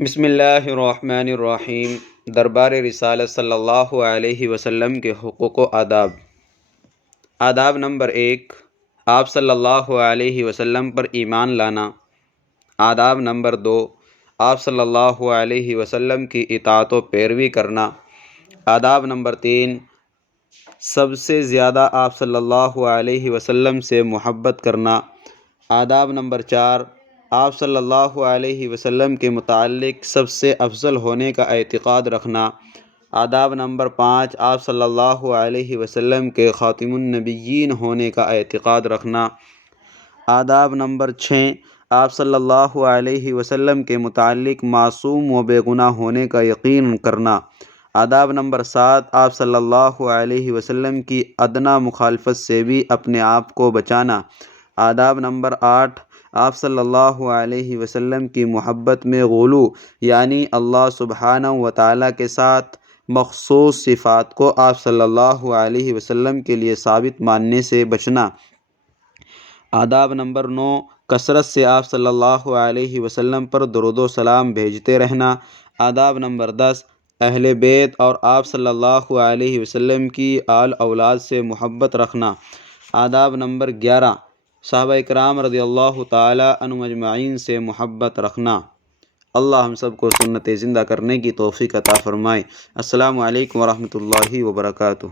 بسم اللہ الرحمن الرحیم۔ دربار رسالت صلی اللہ علیہ وسلم کے حقوق و آداب۔ آداب نمبر 1، آپ صلی اللہ علیہ وسلم پر ایمان لانا۔ آداب نمبر 2، آپ صلی اللہ علیہ وسلم کی اطاعت و پیروی کرنا۔ آداب نمبر 3، سب سے زیادہ آپ صلی اللہ علیہ وسلم سے محبت کرنا۔ آداب نمبر 4، آپ صلی اللہ علیہ وسلم کے متعلق سب سے افضل ہونے کا اعتقاد رکھنا۔ آداب نمبر 5، آپ صلی اللہ علیہ وسلم کے خاتم النبیین ہونے کا اعتقاد رکھنا۔ آداب نمبر 6، آپ صلی اللہ علیہ وسلم کے متعلق معصوم و بے گناہ ہونے کا یقین کرنا۔ آداب نمبر 7، آپ صلی اللہ علیہ وسلم کی ادنیٰ مخالفت سے بھی اپنے آپ کو بچانا۔ آداب نمبر 8، آپ صلی اللہ علیہ وسلم کی محبت میں غلو، یعنی اللہ سبحانہ و تعالیٰ کے ساتھ مخصوص صفات کو آپ صلی اللہ علیہ وسلم کے لیے ثابت ماننے سے بچنا۔ آداب نمبر 9، کثرت سے آپ صلی اللہ علیہ وسلم پر درود و سلام بھیجتے رہنا۔ آداب نمبر 10، اہل بیت اور آپ صلی اللہ علیہ وسلم کی آل اولاد سے محبت رکھنا۔ آداب نمبر 11، صحابہ اکرام رضی اللہ تعالیٰ عنہم اجمعین سے محبت رکھنا۔ اللہ ہم سب کو سنت زندہ کرنے کی توفیق عطا فرمائے۔ السلام علیکم ورحمۃ اللہ وبرکاتہ۔